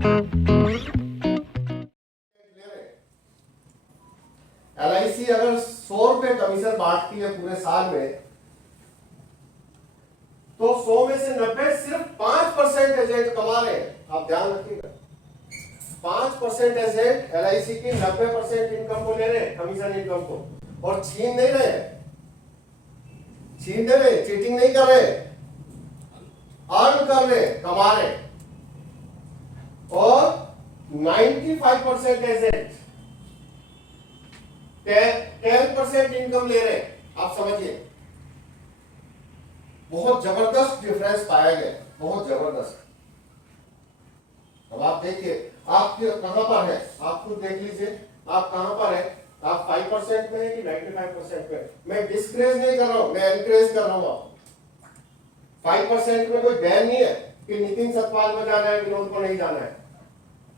LIC अगर 100 रुपए commission बांटती है पूरे साल में, तो 100 में से 90 सिर्फ 5% एजेंट कमा रहे हैं। आप ध्यान रखिएगा, 5% एजेंट LIC की 90% इनकम को ले रहे हैं, कमीशन इनकम को, और छीन नहीं रहे, छीन दे रहे, चीटिंग नहीं कर रहे, अर्न कर रहे, कमा रहे। और 95% एजेंट 10% इनकम ले रहे हैं। आप समझिए, बहुत जबरदस्त डिफरेंस पाया गया, बहुत जबरदस्त। अब आप देखिए, आप कहां पर है, आप खुद देख लीजिए, आप कहां पर है, आप 5% में है कि 95% में। मैं डिस्करेज नहीं कर रहा हूं, मैं एनकरेज कर रहा हूं आपको। 5% में कोई बैन नहीं है कि नितिन सतपाल को जाना है, विनोद को नहीं जाना है,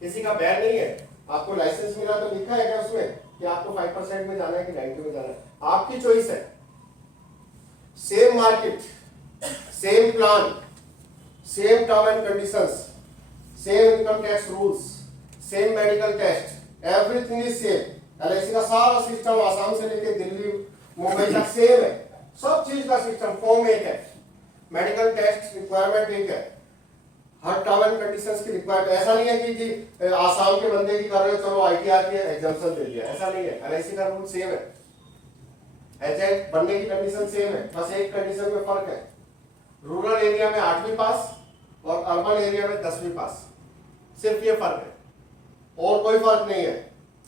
किसी का बैन नहीं है। आपको लाइसेंस मिला तो लिखा है क्या उसमें कि आपको 5% में जाना है कि 90 में जाना है? आपकी चॉइस है। Same market, same plan, same term and conditions, same income tax rules, same medical test, everything is same. LIC का सारा सिस्टम आसाम से लेकर दिल्ली मुंबई तक सेम है, सब चीज का सिस्टम फॉर्म एक है, मेडिकल टेस्ट रिक्वायरमेंट एक है, हर टर्म एंड कंडीशंस की रिक्वायरमेंट। ऐसा नहीं है कि आसाम के बंदे की कर रहे हो, चलो ITR की एग्जाम्पशन दे दिया, ऐसा नहीं है। LIC का रूल सेम है, एजेंट बनने की कंडीशन सेम है, बस एक कंडीशन में फर्क है। रूरल एरिया में 8वीं पास और अर्बन एरिया में 10वीं पास, सिर्फ ये फर्क है, और कोई फर्क नहीं है।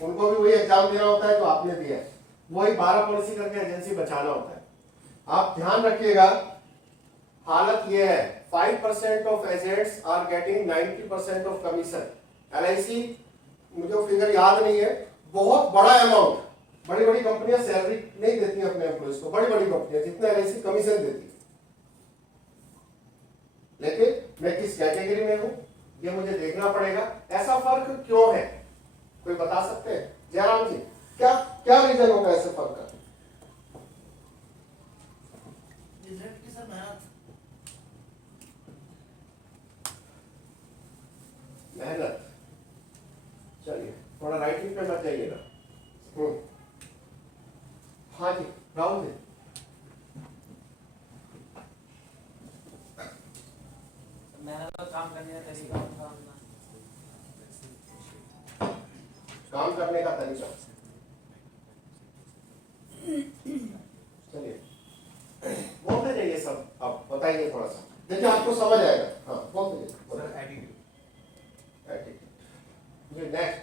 उनको भी वही एग्जाम देना होता है जो आपने दिया है, वही 12 पॉलिसी करके एजेंसी बचाना होता है। आप ध्यान रखिएगा, हालत ये है, 5% of agents are getting 90% of commission. LIC, मुझे फिगर याद नहीं है, बहुत बड़ा अमाउंट, बड़ी बड़ी कंपनियां सैलरी नहीं देती अपने एम्प्लॉइज को, बड़ी बड़ी कंपनियां जितना LIC कमीशन देती है। लेकिन मैं किस कैटेगरी में हूं ये मुझे देखना पड़ेगा। ऐसा फर्क क्यों है, कोई बता सकते हैं? जयराम जी, क्या क्या रीजन होगा ऐसे फर्क का? मेहनत। चलिए, थोड़ा राइटिंग पे मत जाइएगा। हाँ जी, राहुल जी। काम करने का तरीका, चलिए बोलते जाइए सब, आप बताइए थोड़ा सा, देखिए आपको समझ आएगा। हाँ बोलते जाइए। Attitude, next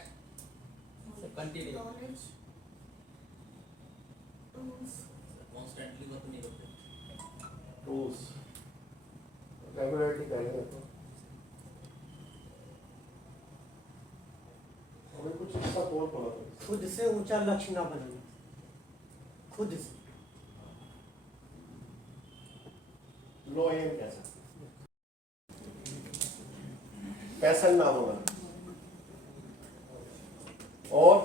continue, constantly work नहीं करते, टूल्स, रेगुलरिटी करेंगे तो हमें कुछ इसका तोड़ पड़ा था। खुद से ऊंचा लक्ष्य ना बनाना, खुद से लो एम कह सकते, पैशन ना होना, और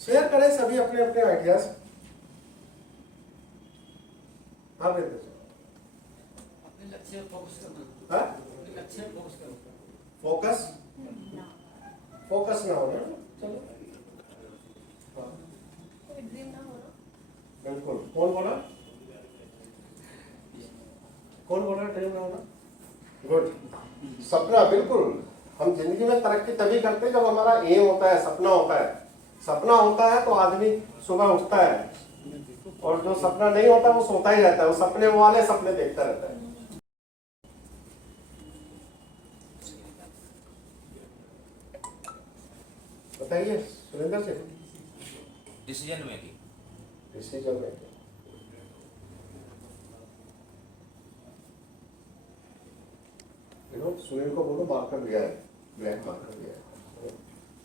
शेयर करें सभी अपने अपने आइडियाज। हाँ बेटे, अपने लक्ष्य पर फोकस करना, हाँ अपने लक्ष्य पर फोकस करो, फोकस फोकस ना होना, चलो हाँ बिल्कुल। कौन बोला, कौन बोल रहा है ड्रीम ना होना? गुड, सपना, बिल्कुल। हम जिंदगी में तरक्की तभी करते हैं जब हमारा एम होता है, सपना होता है। सपना होता है तो आदमी सुबह उठता है, और जो सपना नहीं होता वो सोता ही रहता है, वो सपने वाले सपने देखता रहता है। बताइए Surendra ji. Decision making, decision making, Sunil को बोलो मार्कर दिया है, ब्लैक मार्कर दिया है,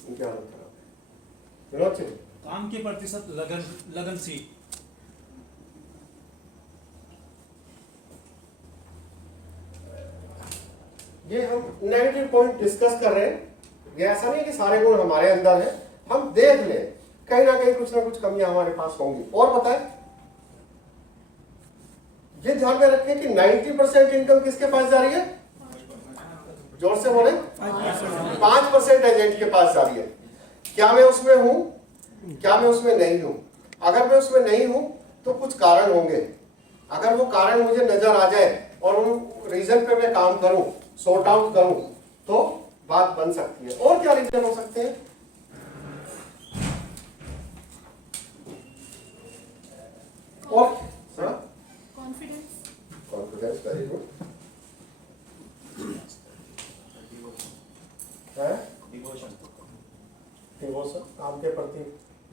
उनकी हालत खराब है। विनोद जी, काम के प्रतिशत लगनशील, ये हम नेगेटिव पॉइंट डिस्कस कर रहे हैं। ये ऐसा नहीं कि सारे गुण हमारे अंदर है, हम देख ले कहीं ना कहीं कुछ ना कुछ कमियां हमारे पास होंगी। और बताएं, ये ध्यान में रखें कि 90% इनकम किसके पास जा रही है? जोर से बोले 5% एजेंट के पास जा रही है। क्या मैं उसमें हूं, क्या मैं उसमें नहीं हूं? अगर मैं उसमें नहीं हूं तो कुछ कारण होंगे। अगर वो कारण मुझे नजर आ जाए और उन रीजन पे मैं काम करूं, सॉर्ट आउट करूं, तो बात बन सकती है। और क्या रीजन हो सकते हैं? और कॉन्फिडेंस, वेरी गुड है। डिवोशन, काम के प्रति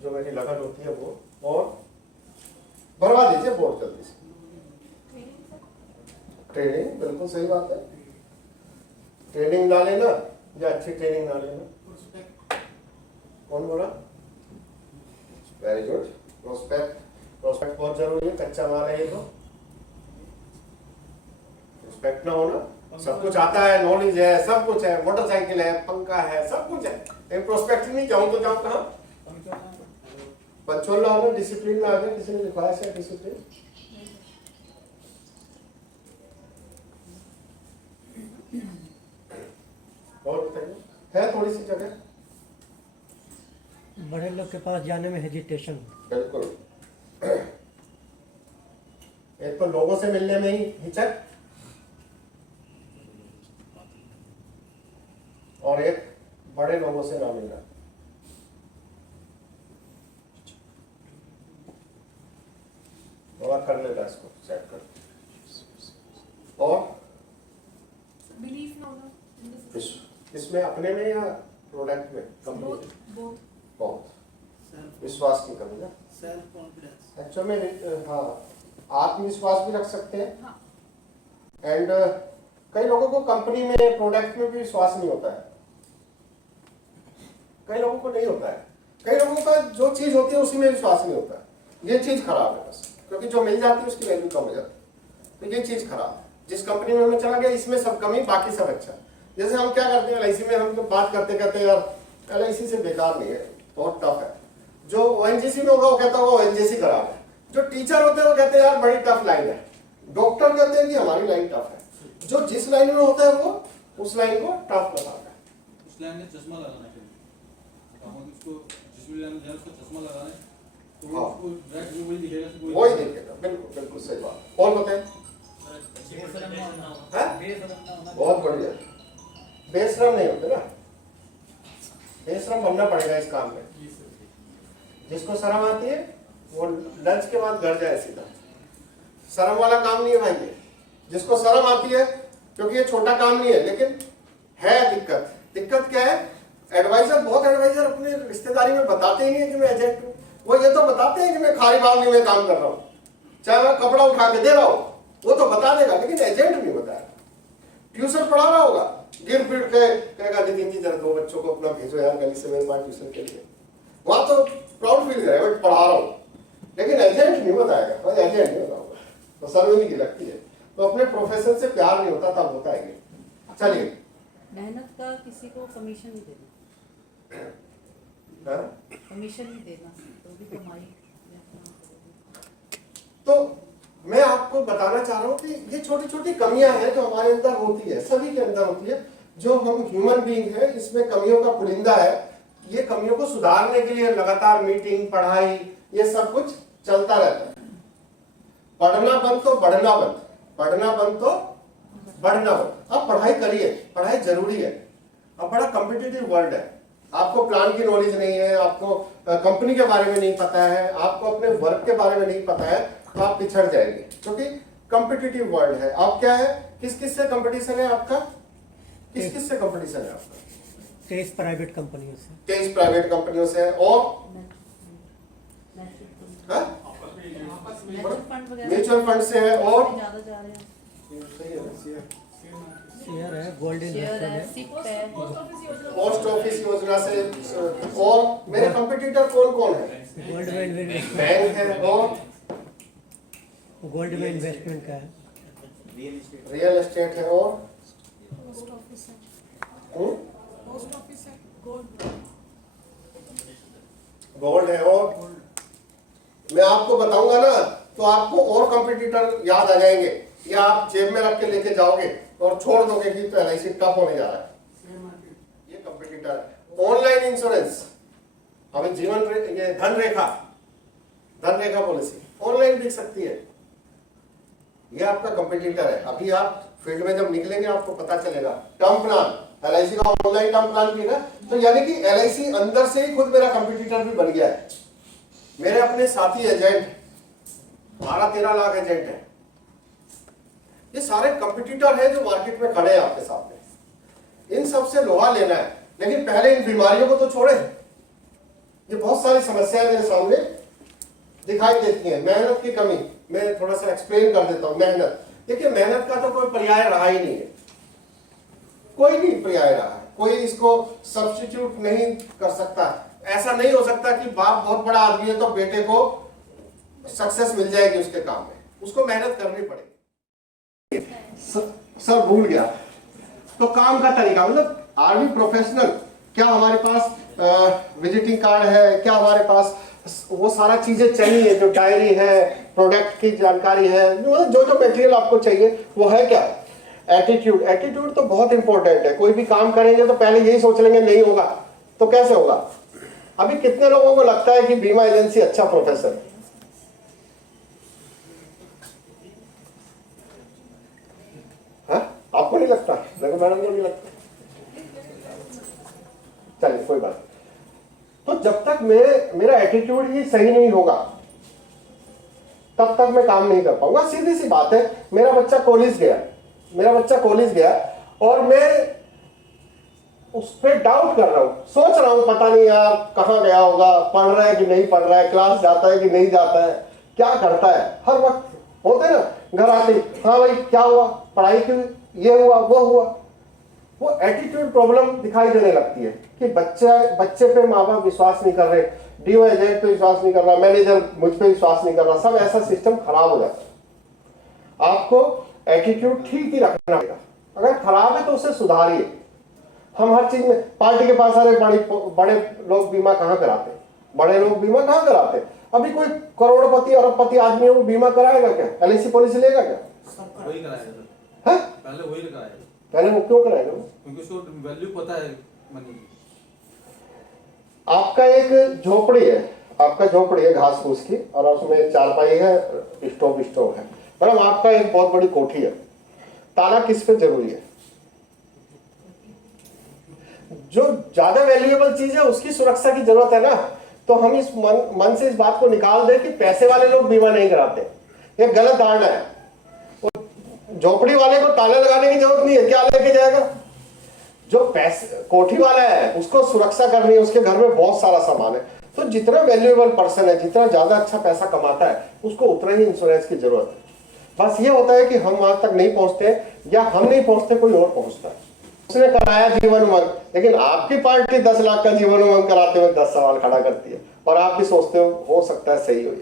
जो मेरी लगन होती है वो। और भरवा दीजिए बोर्ड जल्दी से। ट्रेनिंग, बिल्कुल सही बात है। ट्रेनिंग ना लेना या अच्छी ट्रेनिंग ना लेना। कौन बोला? Very good. प्रोस्पेक्ट, प्रोस्पेक्ट बहुत जरूरी है। कच्चा माल है ये तो। प्रोस्पेक्ट ना होना, सब कुछ आता है, नॉलेज है, सब कुछ है, मोटरसाइकिल है, पंखा है, सब कुछ है, लेकिन प्रोस्पेक्ट नहीं जाऊं तो जाऊं कहां? पंचोला होना, डिसिप्लिन में आ गया। किसी ने लिखवाया है डिसिप्लिन? और बताइए, है थोड़ी सी जगह? बड़े लोग के पास जाने में हेजिटेशन। बिल्कुल। एक तो लोगों से मिलने में ही हिचक, और एक बड़े लोगों से ना मिलना। थोड़ा कर लेगा इसको सेट कर। और बिलीफ ना होना इसमें अपने में या प्रोडक्ट में? बहुत विश्वास की कमी ना, सेल्फ कॉन्फिडेंस। एक्चुअल में हाँ, आत्मविश्वास भी रख सकते हैं। हाँ। एंड कई लोगों को कंपनी में, प्रोडक्ट में भी विश्वास नहीं होता है। कई लोगों को नहीं होता है। कई लोगों का जो चीज होती है उसी में विश्वास नहीं होता है। ये चीज खराब है बस, क्योंकि जो मिल जाती है उसकी वैल्यू कम हो जाती है। तो ये चीज खराब है। जिस कंपनी में मैं चला गया इसमें सब कमी, बाकी सब अच्छा। जैसे हम क्या करते हैं LIC में, हम तो बात करते कहते हैं यार LIC से बेकार नहीं है, बहुत टफ है। जो ONGC में होगा वो कहता होगा ONGC खराब है। जो टीचर होते हैं वो कहते हैं यार बड़ी टफ लाइन है। डॉक्टर कहते हैं कि हमारी लाइन टफ है। जो जिस लाइन में होता है वो उस लाइन को टफ बताता है। उस लाइन में चश्मा लगाना चाहिए। हम उसको जिस भी लाइन में जाए उसको चश्मा लगाना है तो वो हाँ। उसको डायरेक्ट व्यू वही दिखेगा। वही देखेगा। बिल्कुल बिल्कुल सही बात। और बताएं? बहुत बढ़िया। बेशरम नहीं होते ना, बेशरम बनना पड़ेगा इस काम में। जिसको शर्म आती है वो लंच के बाद घर जाए सीधा। शर्म वाला काम नहीं है भाई ये। जिसको शर्म आती है, क्योंकि ये छोटा काम नहीं है, लेकिन है दिक्कत। दिक्कत क्या है? एडवाइजर, बहुत एडवाइजर अपने रिश्तेदारी में बताते ही नहीं है कि मैं एजेंट हूँ। वो ये तो बताते हैं कि मैं खारी बावली में काम कर रहा हूँ, चाहे मैं कपड़ा उठा के दे रहा हूँ, वो तो बता देगा, लेकिन एजेंट नहीं बताया। ट्यूशन पढ़ा रहा होगा, गिर पीट के कहेगा नितिन जी जरा 2 बच्चों को अपना भेजो यार गली से मेरे पास ट्यूशन के लिए। वहां तो प्राउड फील करेगा मैं पढ़ा रहा हूँ, लेकिन एजेंट नहीं बताएगा। भाई एजेंट नहीं बताऊंगा तो शर्म की लगती है। तो अपने प्रोफेशन से प्यार नहीं होता तब होता है। चलिए, मेहनत का किसी को कमीशन नहीं देना, कमीशन नहीं देना तो भी कमाई। तो मैं आपको बताना चाह रहा हूँ कि ये छोटी छोटी कमियां हैं जो हमारे अंदर होती है, सभी के अंदर होती है। जो हम ह्यूमन बीइंग है, इसमें कमियों का पुलिंदा है। ये कमियों को सुधारने के लिए लगातार मीटिंग, पढ़ाई, ये सब कुछ चलता रहता है। पढ़ना बंद तो बढ़ना बंद, पढ़ना बंद तो बढ़ना बंद। अब पढ़ाई करिए, पढ़ाई जरूरी है। अब बड़ा कॉम्पिटिटिव वर्ल्ड है। आपको प्लान की नॉलेज नहीं है, आपको कंपनी के बारे में नहीं पता है, आपको अपने वर्क के बारे में नहीं पता है, तो आप पिछड़ जाएंगे, क्योंकि कॉम्पिटिटिव वर्ल्ड है। अब क्या है, किस किस से कंपटीशन है आपका? किस किस से कंपटीशन है आपका? 23 प्राइवेट कंपनियों से। 23 प्राइवेट कंपनियों से। और म्यूचुअल फंड से है, और ज्यादा जा रहे हैं। शेयर है, गोल्ड इन्वेस्टमेंट है, सिप है, पोस्ट ऑफिस योजना से। और मेरे कंपटीटर कौन कौन है? गोल्ड में इन्वेस्टमेंट, बैंक है, और गोल्ड में इन्वेस्टमेंट का है, रियल एस्टेट है, और पोस्ट ऑफिस है, पोस्ट ऑफिस है, गोल्ड है। और मैं आपको बताऊंगा ना तो आपको और कंपटीटर याद आ जाएंगे, या आप जेब में रख के लेके जाओगे और छोड़ दोगे कि तो LIC टफ होने जा रहा है। Share market. ये कंपटीटर है। ऑनलाइन इंश्योरेंस, अभी ये धन रेखा पॉलिसी ऑनलाइन बिक सकती है, ये आपका कंपटीटर है। अभी आप फील्ड में जब निकलेंगे आपको पता चलेगा। टर्म प्लान, LIC का ऑनलाइन टर्म प्लान भी ना, तो यानी कि LIC अंदर से ही खुद मेरा कंपटीटर भी बन गया है। मेरे अपने साथी एजेंट 12-13 लाख एजेंट हैं, ये सारे कंपटीटर हैं जो मार्केट में खड़े हैं आपके सामने। इन सब से लोहा लेना है, लेकिन पहले इन बीमारियों को तो छोड़े। ये बहुत सारी समस्याएं मेरे सामने दिखाई देती हैं। मेहनत की कमी, मैं थोड़ा सा एक्सप्लेन कर देता हूं। मेहनत, देखिए मेहनत का तो कोई पर्याय रहा ही नहीं है, कोई नहीं पर्याय रहा है, कोई इसको सब्स्टिट्यूट नहीं कर सकता। ऐसा नहीं हो सकता कि बाप बहुत बड़ा आदमी है तो बेटे को सक्सेस मिल जाएगी उसके काम में, उसको मेहनत करनी पड़ेगी। सर भूल गया, तो काम का तरीका, मतलब आर वी प्रोफेशनल, क्या हमारे पास विजिटिंग कार्ड है, क्या हमारे पास वो सारा चीजें चाहिए, जो डायरी है, प्रोडक्ट की जानकारी है, जो जो मटेरियल आपको चाहिए वो है क्या? एटीट्यूड तो बहुत इंपॉर्टेंट है। कोई भी काम करेंगे तो पहले यही सोच लेंगे नहीं होगा तो कैसे होगा। अभी कितने लोगों को लगता है कि बीमा एजेंसी अच्छा प्रोफेशन है? आपको नहीं लगता? मैडम को नहीं लगता? चलिए कोई बात। तो जब तक मेरा एटीट्यूड ही सही नहीं होगा तब तक मैं काम नहीं कर पाऊंगा। सीधी सी बात है, मेरा बच्चा कॉलेज गया और मैं उस पर डाउट कर रहा हूं, सोच रहा हूं पता नहीं यार कहां गया होगा, पढ़ रहा है कि नहीं पढ़ रहा है, क्लास जाता है कि नहीं जाता है, क्या करता है। हर वक्त होते ना घर आते, हाँ भाई क्या हुआ, पढ़ाई क्यों, ये हुआ वो हुआ। वो एटीट्यूड प्रॉब्लम दिखाई देने लगती है कि बच्चे पे माँ बाप विश्वास नहीं कर रहे, डीओ एजेंट पे विश्वास नहीं कर रहा, मैनेजर मुझ पे विश्वास नहीं कर रहा, सब ऐसा सिस्टम खराब हो जाता है। आपको एटीट्यूड ठीक ही रखना पड़ेगा। अगर खराब है तो उसे सुधारिए। हम हर चीज में पार्टी के पास सारे बड़े लोग बीमा कहाँ कराते, बड़े लोग बीमा कहाँ कराते। अभी कोई करोड़पति अरबपति आदमी है वो बीमा कराएगा क्या? LIC पॉलिसी लेगा क्या? वही कराएगा सर, है? पहले वही कराएगा। पहले वो क्यों कराएगा? क्योंकि उसको वैल्यू पता है मनी की। आपका एक झोपड़ी है घास फूस की, और उसमें चारपाई है, स्टोव है। मैडम आपका एक बहुत बड़ी कोठी है, ताला किस पे जरूरी है? जो ज्यादा वैल्यूएबल चीज है उसकी सुरक्षा की जरूरत है ना। तो हम इस मन से इस बात को निकाल दें कि पैसे वाले लोग बीमा नहीं कराते, ये गलत धारणा है। झोपड़ी वाले को ताले लगाने की जरूरत नहीं है, क्या लेके जाएगा? जो पैसे कोठी वाला है उसको सुरक्षा करनी है, उसके घर में बहुत सारा सामान है। तो जितना वैल्यूएबल पर्सन है, जितना ज्यादा अच्छा पैसा कमाता है, उसको उतना ही इंश्योरेंस की जरूरत है। बस ये होता है कि हम वहां तक नहीं पहुंचते, या हम नहीं पहुंचते कोई और पहुंचता है। उसने कराया जीवन उमंग, लेकिन आपकी पार्टी 10 लाख का जीवन उमंग कराते हुए 10 सवाल खड़ा करती है, और आप भी सोचते हो सकता है सही हो।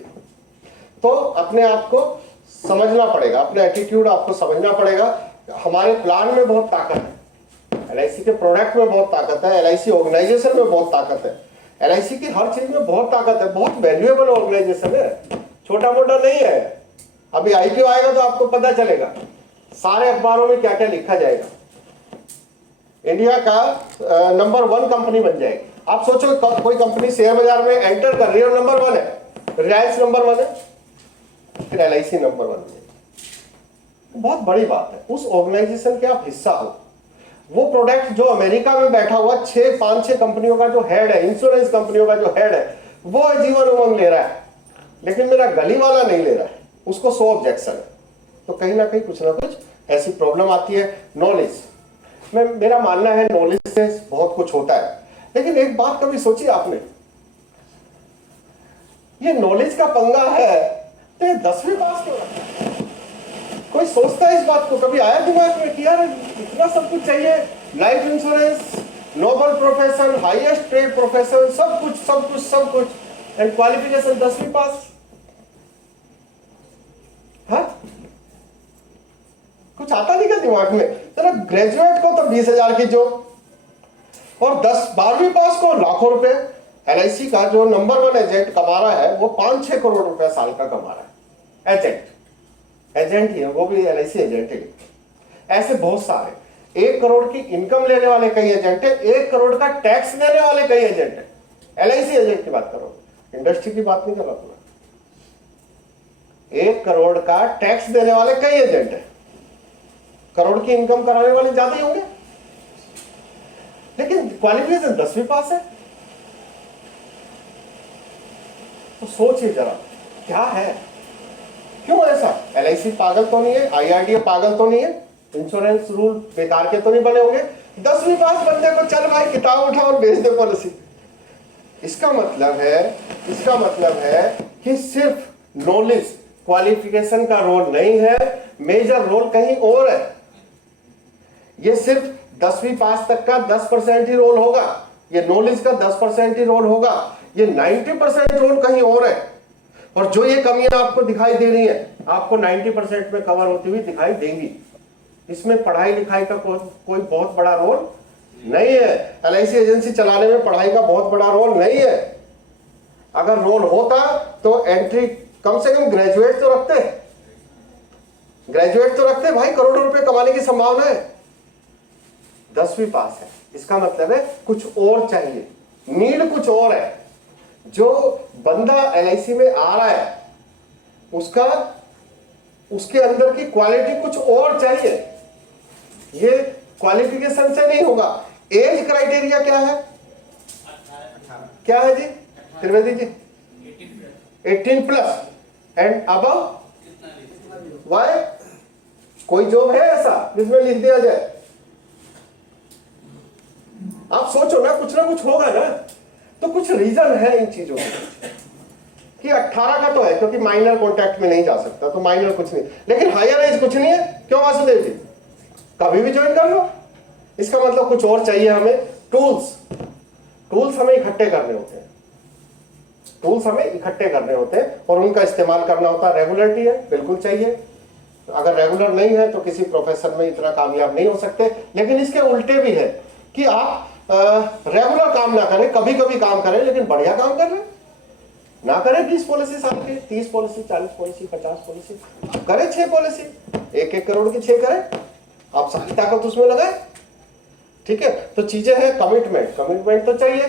तो अपने आप को समझना पड़ेगा, अपने एटीट्यूड आपको समझना पड़ेगा। हमारे प्लान में बहुत ताकत है, LIC के प्रोडक्ट में बहुत ताकत है, LIC ऑर्गेनाइजेशन में बहुत ताकत है, LIC की हर चीज में बहुत ताकत है। बहुत वैल्यूएबल ऑर्गेनाइजेशन है, छोटा मोटा नहीं है। अभी IPO आएगा तो आपको पता चलेगा, सारे अखबारों में क्या क्या लिखा जाएगा। इंडिया का नंबर 1 कंपनी बन जाएगी। आप सोचो कोई कंपनी शेयर बाजार में एंटर कर रही है और नंबर 1 है, रिलायंस नंबर 1 है, फिर LIC नंबर 1 है। बहुत बड़ी बात है। उस ऑर्गेनाइजेशन के आप हिस्सा हो। वो प्रोडक्ट जो अमेरिका में बैठा हुआ 5-6 कंपनियों का जो हेड है, इंश्योरेंस कंपनियों का जो हेड है, वो जीवन उमंग ले रहा है, लेकिन मेरा गली वाला नहीं ले रहा है, उसको 100 ऑब्जेक्शन है। तो कहीं ना कुछ ऐसी प्रॉब्लम आती है। नॉलेज, मेरा मानना है नॉलेज से बहुत कुछ होता है, लेकिन एक बात कभी सोची आपने, ये नॉलेज का पंगा है तो ये 10वीं पास क्यों रखा है? कोई सोचता है इस बात को? कभी आया दिमाग में कि यार इतना सब कुछ चाहिए, life insurance, noble profession, highest paid profession, सब कुछ एंड क्वालिफिकेशन 10वीं पास। हाँ, कुछ आता नहीं क्या दिमाग में? जरा ग्रेजुएट को तो 20,000 की जॉब, और 10-12वीं पास को लाखों रुपए। LIC का जो नंबर 1 एजेंट कमा रहा है वो 5-6 करोड़ रुपए साल का कमा रहा है। एजेंट ही है, वो भी LIC एजेंट ही। ऐसे बहुत सारे 1 करोड़ की इनकम लेने वाले कई एजेंट है, 1 करोड़ का टैक्स देने वाले कई एजेंट है। LIC एजेंट की बात करो, इंडस्ट्री की बात नहीं कर रहा पूरा। 1 करोड़ का टैक्स देने वाले कई एजेंट है, करोड़ की इनकम कराने वाले ज्यादा ही होंगे, लेकिन क्वालिफिकेशन 10वीं पास है। तो सोचिए जरा क्या है, क्यों ऐसा? LIC पागल तो नहीं है, IRDA पागल तो नहीं है, इंश्योरेंस रूल बेकार के तो नहीं बने होंगे। 10वीं पास बंदे को चल भाई किताब उठा और बेच दे पॉलिसी। इसका मतलब है कि सिर्फ नॉलेज क्वालिफिकेशन का रोल नहीं है, मेजर रोल कहीं और है। ये सिर्फ 10वीं पास तक का 10% ही रोल होगा, ये नॉलेज का 10% ही रोल होगा, ये 90% रोल कहीं और है। और जो ये कमियां आपको दिखाई दे रही हैं, आपको 90% में कवर होती हुई दिखाई देंगी। इसमें पढ़ाई लिखाई का कोई बहुत बड़ा रोल नहीं है। LIC एजेंसी चलाने में पढ़ाई का बहुत बड़ा रोल नहीं है। अगर रोल होता तो एंट्री कम से कम ग्रेजुएट तो रखते भाई, करोड़ों रुपए कमाने की संभावना है। 10वीं पास है, इसका मतलब है कुछ और चाहिए, नीड कुछ और है। जो बंदा LIC में आ रहा है उसके अंदर की क्वालिटी कुछ और चाहिए, ये क्वालिफिकेशन से नहीं होगा। एज क्राइटेरिया क्या है? क्या है जी Trivedi ji? 18+ and above. Y? कोई जॉब है ऐसा जिसमें लिख दिया जाए? आप सोचो ना कुछ होगा ना, तो कुछ रीजन है इन चीजों के कि 18 का तो है क्योंकि माइनर कॉन्टैक्ट में नहीं जा सकता, तो माइनर कुछ नहीं, लेकिन हायर एज कुछ नहीं है। क्यों वासुदेव जी? कभी भी ज्वाइन कर लो। इसका मतलब कुछ और चाहिए हमें। टूल्स हमें इकट्ठे करने होते हैं और उनका इस्तेमाल करना होता है। रेगुलरिटी है, बिल्कुल चाहिए। अगर रेगुलर नहीं है तो किसी प्रोफेशन में इतना कामयाब नहीं हो सकते। लेकिन इसके उल्टे भी है कि आप रेगुलर काम ना करें, कभी कभी काम करें, लेकिन बढ़िया काम कर रहे हैं ना करें। 20 पॉलिसी साल की, 30 पॉलिसी, 40 पॉलिसी, 50 पॉलिसी करें, 6 पॉलिसी, 1-1 करोड़ की 6 करें, आप सारी ताकत उसमें लगाए। ठीक है, तो चीजें हैं कमिटमेंट तो चाहिए।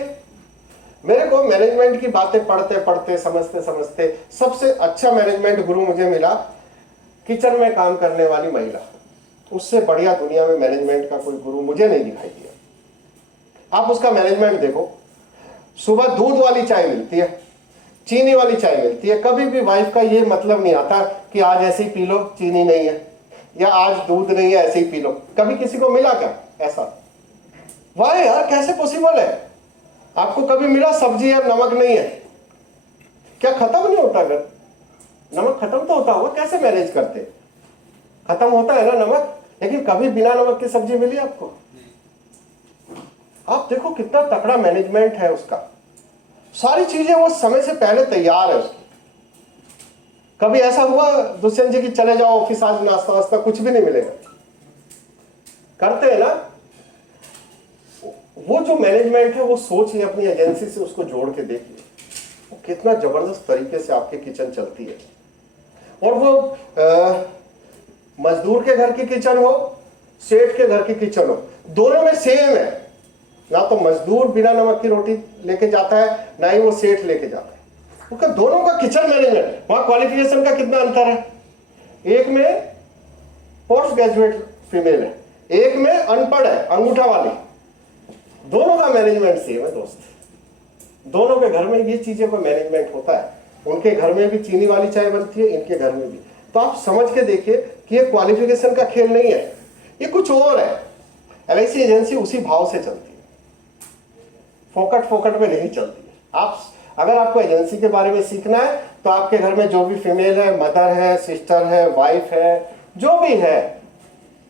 मेरे को मैनेजमेंट की बातें पढ़ते पढ़ते समझते सबसे अच्छा मैनेजमेंट गुरु मुझे मिला किचन में काम करने वाली महिला। उससे बढ़िया दुनिया में मैनेजमेंट का कोई गुरु मुझे नहीं दिखाई दिया। आप उसका मैनेजमेंट देखो, सुबह दूध वाली चाय मिलती है, चीनी वाली चाय मिलती है। कभी भी वाइफ का ये मतलब नहीं आता कि आज ऐसे ही पी लो, चीनी नहीं है, या आज दूध नहीं है ऐसे ही पी लो। कभी किसी को मिला क्या ऐसा? वाह यार, कैसे पॉसिबल है? आपको कभी मिला सब्जी या नमक नहीं है? क्या खत्म नहीं होता? अगर नमक खत्म तो होता होगा, कैसे मैनेज करते? खत्म होता है ना नमक, लेकिन कभी बिना नमक की सब्जी मिली आपको? आप देखो कितना तकड़ा मैनेजमेंट है उसका। सारी चीजें वो समय से पहले तैयार है उसकी। कभी ऐसा हुआ दुष्यंत जी की चले जाओ ऑफिस, आज नाश्ता वास्ता कुछ भी नहीं मिलेगा? करते हैं ना? वो जो मैनेजमेंट है वो सोचिए, अपनी एजेंसी से उसको जोड़ के देखिए, वो कितना जबरदस्त तरीके से आपकी किचन चलती है। और वो मजदूर के घर की किचन हो, सेठ के घर की किचन हो, दोनों में सेम है। ना तो मजदूर बिना नमक की रोटी लेके जाता है, ना ही वो सेठ लेके जाता है। उसका दोनों का किचन मैनेजमेंट, वहां क्वालिफिकेशन का कितना अंतर है? एक में पोस्ट ग्रेजुएट फीमेल है, एक में अनपढ़ है, अंगूठा वाली। दोनों का मैनेजमेंट सेम है दोस्त। दोनों के घर में ये चीजें का मैनेजमेंट होता है। उनके घर में भी चीनी वाली चाय बनती है, इनके घर में भी। तो आप समझ के देखिए कि ये क्वालिफिकेशन का खेल नहीं है, ये कुछ और है। LIC एजेंसी उसी भाव से चलती है, फोकट में नहीं चलती है। आप अगर आपको एजेंसी के बारे में सीखना है तो आपके घर में जो भी फीमेल है, मदर है, सिस्टर है, वाइफ है, जो भी है,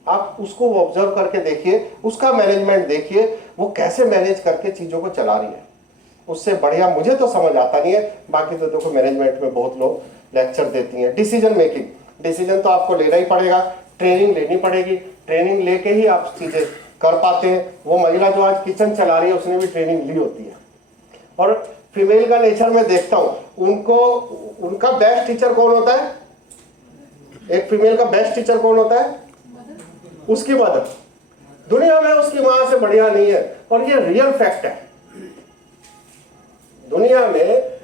आप उसको ऑब्जर्व करके देखिए, उसका मैनेजमेंट देखिए, वो कैसे मैनेज करके चीजों को चला रही है। उससे बढ़िया मुझे तो समझ आता नहीं है। बाकी तो देखो मैनेजमेंट में बहुत लोग लेक्चर देती हैं। डिसीजन तो आपको लेना ही पड़ेगा, ट्रेनिंग लेनी पड़ेगी, ट्रेनिंग लेके ही आप चीजें कर पाते हैं। वो महिला जो आज किचन चला रही है उसने भी ट्रेनिंग ली होती है। और फीमेल का नेचर में देखता हूं, उनका बेस्ट टीचर कौन होता है? एक फीमेल का बेस्ट टीचर कौन होता है? उसकी मदर दुनिया में उसकी मां से बढ़िया नहीं है, और ये रियल फैक्ट है। दुनिया में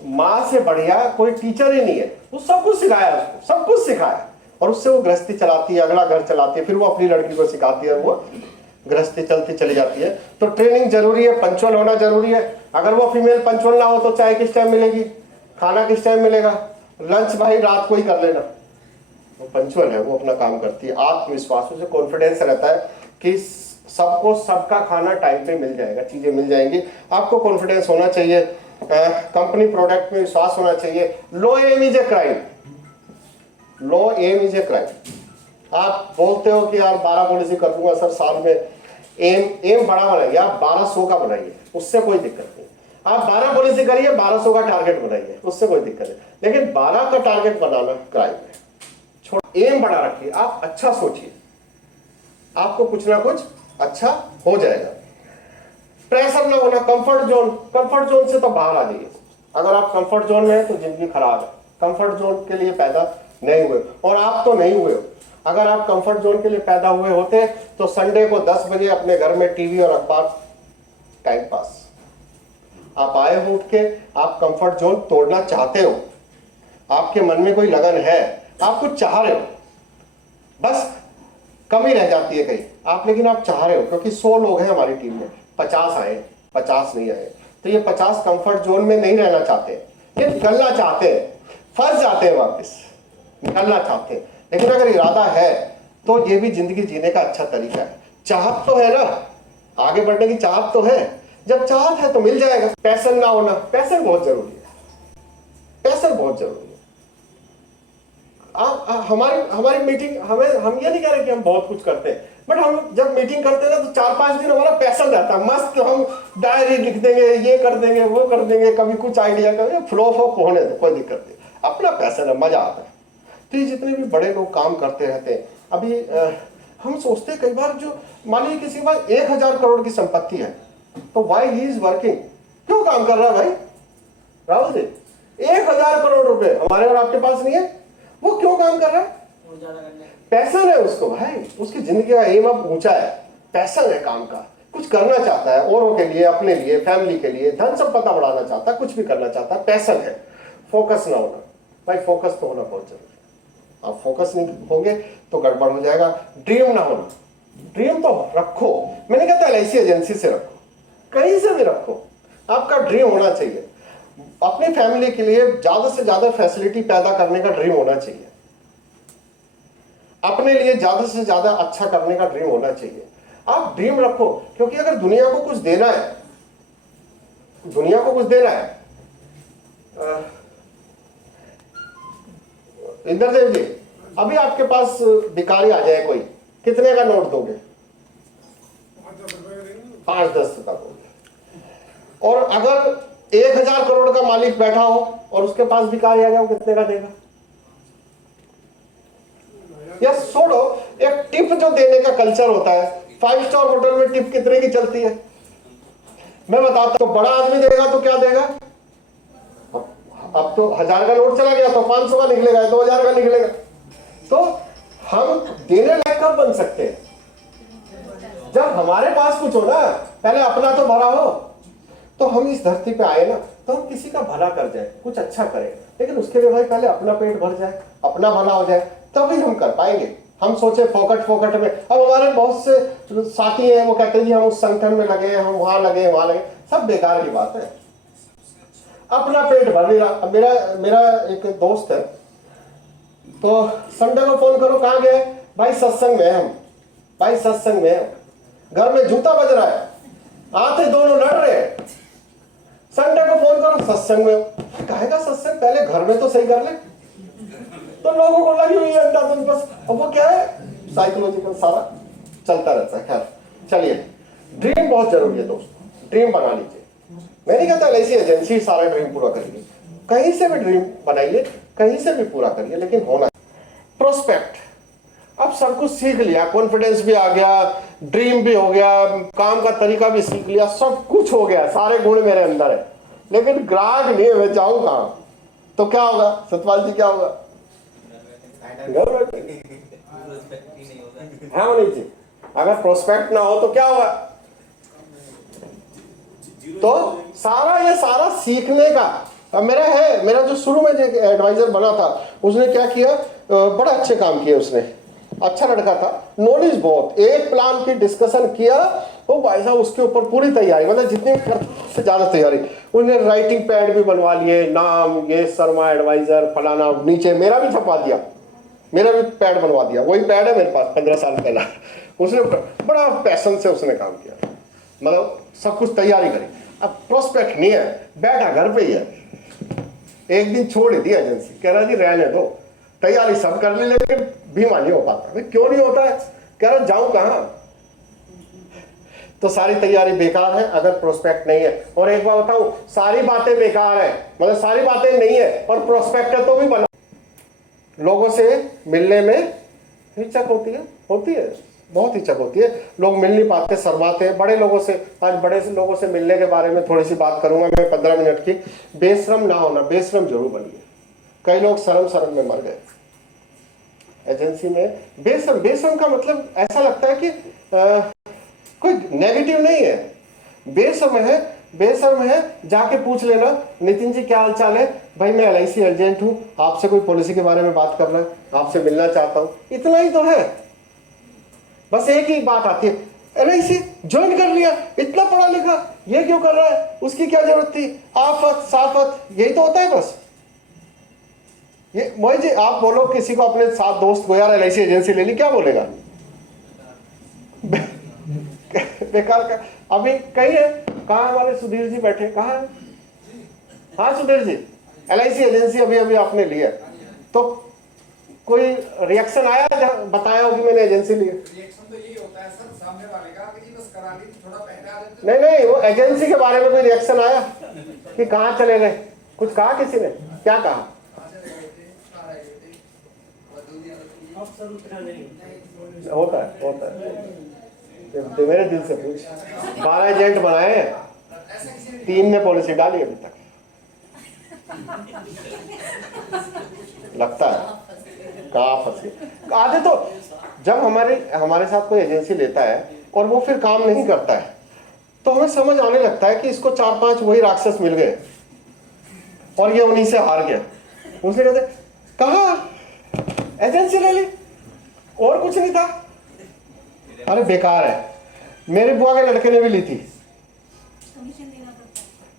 मां से बढ़िया कोई टीचर ही नहीं है। वो सब कुछ सिखाया, उसको सब कुछ सिखाया, और उससे वो गृहस्थी चलाती है, अगला घर चलाती है, फिर वो अपनी लड़की को सिखाती है, वो गृहस्थी चलती चली जाती है। तो ट्रेनिंग जरूरी है, पंचुअल होना जरूरी है। अगर वो फीमेल पंचुअल ना हो तो चाय किस टाइम मिलेगी, खाना किस टाइम मिलेगा, लंच भाई रात को ही कर लेना। वो पंचुअल है, वो अपना काम करती है, आत्मविश्वास, उसे कॉन्फिडेंस रहता है कि सबको सबका खाना टाइम पे मिल जाएगा, चीजें मिल जाएंगी। आपको कॉन्फिडेंस होना चाहिए, कंपनी प्रोडक्ट में विश्वास होना चाहिए। Low aim is a crime, low aim is a crime. आप बोलते हो कि यार 12 पॉलिसी कर दूंगा सर साल में, एम बड़ा बनाइए, आप 1200 का बनाइए, उससे कोई दिक्कत नहीं। आप 12 पॉलिसी करिए, 1200 का टारगेट बनाइए, उससे कोई दिक्कत नहीं, लेकिन 12 का टारगेट बनाना क्राइम है। एम बड़ा रखिए, आप अच्छा सोचिए, आपको कुछ ना कुछ अच्छा हो जाएगा। प्रेशर ना होना, कंफर्ट जोन से तो बाहर आ जाइए। अगर आप कंफर्ट जोन में हैं तो जिंदगी खराब है। कंफर्ट जोन के लिए पैदा नहीं हुए, और आप तो नहीं हुए हो। अगर आप कंफर्ट जोन के लिए पैदा हुए होते तो संडे को 10 बजे अपने घर में टीवी और अखबार, टाइम पास। आप आए हो उठ के, आप कंफर्ट जोन तोड़ना चाहते हो, आपके मन में कोई लगन है, आप कुछ चाह रहे हो, बस कमी रह जाती है कहीं आप, लेकिन आप चाह रहे हो। क्योंकि 100 लोग हैं हमारी टीम में, 50 आए, 50 नहीं आए, तो ये 50 कंफर्ट जोन में नहीं रहना चाहते, ये निकलना चाहते हैं, फंस जाते हैं वापस, निकलना चाहते हैं। लेकिन अगर इरादा है तो ये भी जिंदगी जीने का अच्छा तरीका है। चाहत तो है ना, आगे बढ़ने की चाहत तो है, जब चाहत है तो मिल जाएगा। पैशन ना होना, पैशन बहुत जरूरी है, पैशन बहुत जरूरी है। हमारी मीटिंग, हम ये नहीं कह रहे कि हम बहुत कुछ करते हैं, बट हम जब मीटिंग करते हैं ना तो 4-5 दिन हमारा पैशन रहता है मस्त, हम डायरी लिख देंगे, ये कर देंगे, वो कर देंगे, कभी कुछ आइडिया, कभी फ्लो होने दो, कोई दिक्कत नहीं, अपना पैशन है, मजा आता है। तो ये जितने भी बड़े लोग काम करते रहते हैं, अभी हम सोचते हैं कई बार, जो मान लीजिए किसी के पास 1000 करोड़ की संपत्ति है, तो वाई ही इज वर्किंग, क्यों काम कर रहा है भाई राहुल जी? 1000 करोड़ रुपए हमारे और आपके पास नहीं है, वो क्यों काम कर रहा है? पैशन है उसको भाई, उसकी जिंदगी का एम अब ऊंचा है, पैशन है काम का, कुछ करना चाहता है औरों के लिए, अपने लिए, फैमिली के लिए, धन संपदा बढ़ाना चाहता है, कुछ भी करना चाहता है, पैशन है। फोकस ना होना भाई, फोकस तो होना बहुत जरूरी है। आप फोकस नहीं होंगे तो गड़बड़ हो जाएगा। ड्रीम ना होना, ड्रीम तो रखो, मैंने कहता LIC एजेंसी से रखो, कहीं से भी रखो, आपका ड्रीम होना चाहिए। अपनी फैमिली के लिए ज्यादा से ज्यादा फैसिलिटी पैदा करने का ड्रीम होना चाहिए, अपने लिए ज्यादा से ज्यादा अच्छा करने का ड्रीम होना चाहिए। आप ड्रीम रखो, क्योंकि अगर दुनिया को कुछ देना है, दुनिया को कुछ देना है, इंद्रदेव जी, अभी आपके पास भिखारी आ जाए कोई, कितने का नोट दोगे? 5-10 का दोगे। और अगर 1000 करोड़ का मालिक बैठा हो और उसके पास भिखारी आ जाओ, कितने का देगा? या छोड़ो, एक टिप जो देने का कल्चर होता है, 5 स्टार होटल में टिप कितने की चलती है मैं बताता हूं। तो बड़ा आदमी देगा तो क्या देगा? अब तो 1000 का नोट चला गया तो 500 का निकलेगा, 2000 का निकलेगा। तो हम देने लायक कब बन सकते हैं? जब हमारे पास कुछ हो ना, पहले अपना तो भरा हो। तो हम इस धरती पे आए ना, तो हम किसी का भला कर जाए, कुछ अच्छा करें, लेकिन उसके लिए भाई पहले अपना पेट भर जाए, अपना भला हो जाए, तभी हम कर पाएंगे। हम सोचे फोकट में, अब हमारे बहुत से साथी हैं, वो कहते हैं जी हम उस संगठन में लगे, हम वहां लगे, सब बेकार की बात है। अपना पेट भर नहीं रहा। मेरा एक दोस्त है, तो संडे को फोन करो, कहाँ गए? भाई सत्संग में हम, भाई सत्संग में, घर में जूता बज रहा है, आते दोनों लड़ रहे। संडे को फोन करो, सत्संग में। कहेगा सत्संग, पहले घर में तो सही कर ले। तो लोगों को लगी हुई है अंधाधुन बस। अब वो क्या है, साइकोलॉजिकल सारा चलता रहता है। खैर चलिए, ड्रीम बहुत जरूरी है दोस्तों, ड्रीम बना लीजिए। मैं नहीं कहता LIC एजेंसी सारा ड्रीम पूरा करिए, कहीं से भी ड्रीम बनाइए, कहीं से भी पूरा करिए, लेकिन होना। प्रोस्पेक्ट, अब सब कुछ सीख लिया, कॉन्फिडेंस भी आ गया, ड्रीम भी हो गया, काम का तरीका भी सीख लिया, सब कुछ हो गया, सारे गुण मेरे अंदर है, लेकिन ग्राहक नहीं, मैं जाऊं कहां? तो क्या होगा सतपाल जी, क्या होगा? घर बैठे है मनीष जी? अगर प्रोस्पेक्ट ना हो तो क्या होगा? तो ये सारा सीखने का। अब मेरा जो शुरू में जो एडवाइजर बना था, उसने क्या किया, बड़ा अच्छे काम किए उसने, अच्छा लड़का था, नॉलेज बहुत, एक प्लान की डिस्कशन किया तो भाई साहब उसके ऊपर पूरी तैयारी, मतलब जितनी से ज्यादा तैयारी। उसने राइटिंग पैड भी बनवा लिए, नाम ये शर्मा एडवाइजर फलाना, नीचे मेरा भी छपा दिया, मेरा भी पैड बनवा दिया, वही पैड है मेरे पास 15 साल पहला। उसने बड़ा पैशन से उसने काम किया, मतलब सब कुछ तैयारी करी। अब प्रोस्पेक्ट नहीं है, बैठा घर पे ही है, एक दिन छोड़ ही दिया एजेंसी, कह रहा जी रहने दो, तैयारी सब कर ली लेकिन बीमा नहीं हो पाता। भाई क्यों नहीं होता है? कह रहा जाऊं कहां? तो सारी तैयारी बेकार है अगर प्रोस्पेक्ट नहीं है। और एक बार बताऊं, सारी बातें बेकार है, मतलब सारी बातें नहीं है और प्रोस्पेक्ट है तो भी बना। लोगों से मिलने में हिचक होती है, बहुत हिचक होती है, लोग मिल नहीं पाते, शर्माते हैं। बड़े लोगों से, आज बड़े से लोगों से मिलने के बारे में थोड़ी सी बात करूंगा मैं 15 मिनट की। बेशरम ना होना, बेशरम जरूर बनिए। कई लोग शर्म में मर गए एजेंसी में। बेशरम का मतलब ऐसा लगता है कि कोई नेगेटिव नहीं है, बेशर्म है। जाके पूछ लेना, नितिन जी क्या हाल चाल है? भाई मैं LIC एजेंट हूं, आपसे कोई पॉलिसी के बारे में बात करना है, आपसे मिलना चाहता हूं, इतना ही तो है। बस एक ही बात आती है, LIC ज्वाइन कर लिया, इतना पढ़ा लिखा, ये क्यों कर रहा है, उसकी क्या जरूरत थी, आफत साफत, यही तो होता है बस। ये मोहित जी आप बोलो किसी को अपने साथ दोस्त को, यार LIC एजेंसी ले ली, क्या बोलेगा? बेकार का। अभी कहीं है, कहाँ हमारे सुधीर जी बैठे, कहाँ है? हाँ सुधीर जी, LIC एजेंसी अभी आपने लिया, तो कोई रिएक्शन आया जब बताया हो कि मैंने एजेंसी ली? रिएक्शन तो यही होता है सर सामने वाले का कि जी बस करा ली, थोड़ा पहले आ जाते। नहीं, वो एजेंसी के बारे में कोई रिएक्शन आया कि कहाँ चले गए, कुछ कहा किसी ने? क्या कहा? अफसर उतना नहीं होता है तो मेरे दिल से पूछ। 12 एजेंट बनाए हैं, 3 ने पॉलिसी डाली अभी तक। लगता है कहाँ फंस गए आधे। तो जब हमारे साथ कोई एजेंसी लेता है और वो फिर काम नहीं करता है, तो हमें समझ आने लगता है कि इसको 4-5 वही राक्षस मिल गए और ये उन्हीं से हार गया। उसने कहते कहा एजेंसी ले ली और कुछ नहीं था, अरे बेकार है। मेरे बुआ के लड़के ने भी ली थी,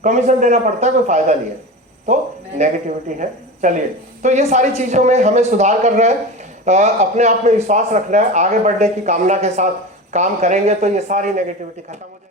कमीशन देना पड़ता है, कोई फायदा नहीं है, तो नेगेटिविटी है। चलिए, तो ये सारी चीजों में हमें सुधार करना है, अपने आप में विश्वास रखना है, आगे बढ़ने की कामना के साथ काम करेंगे तो ये सारी नेगेटिविटी खत्म हो जाएगी।